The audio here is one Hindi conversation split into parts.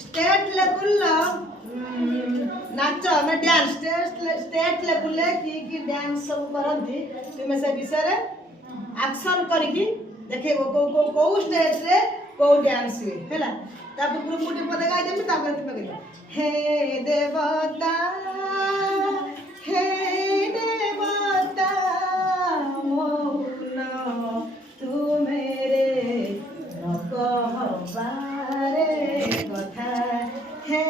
स्टेट लेवल नाच मैं डांस स्टेट लेवल की डांस सब करती तुम से विषय रे एक्शन करके देखे को स्टेट रे को डांस हुए हैला तापर ग्रुप मुटी पदे गाई देम तापर तुम कहियो हे देवता हे देवता मोन तू मेरे कहबारे कथा हे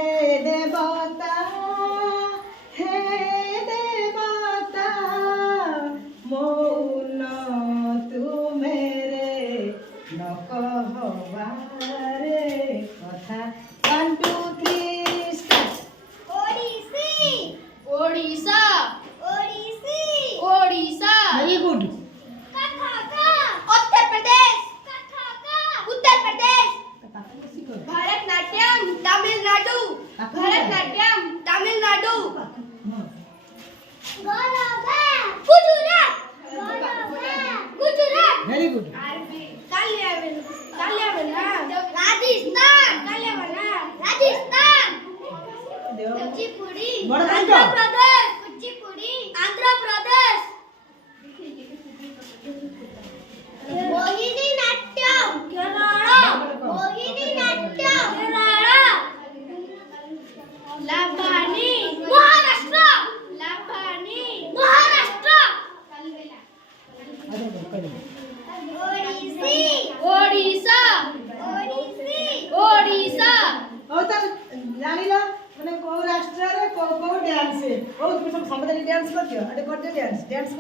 देवता मौन तू मेरे न कहबारे कथा 1 2 3 start Odisha Odisha very good Uttar Pradesh Bharatanatyam Tamil Nadu Gujarat very good Rajasthan बड़ा आंध्र प्रदेश मोहिनी नाट्यम केरला लाभानी महाराष्ट्र ओडिशा हो त जानिला माने को राष्ट्र रे को डांस है हो तुम सब समझ डांस करथियो अटे करते डांस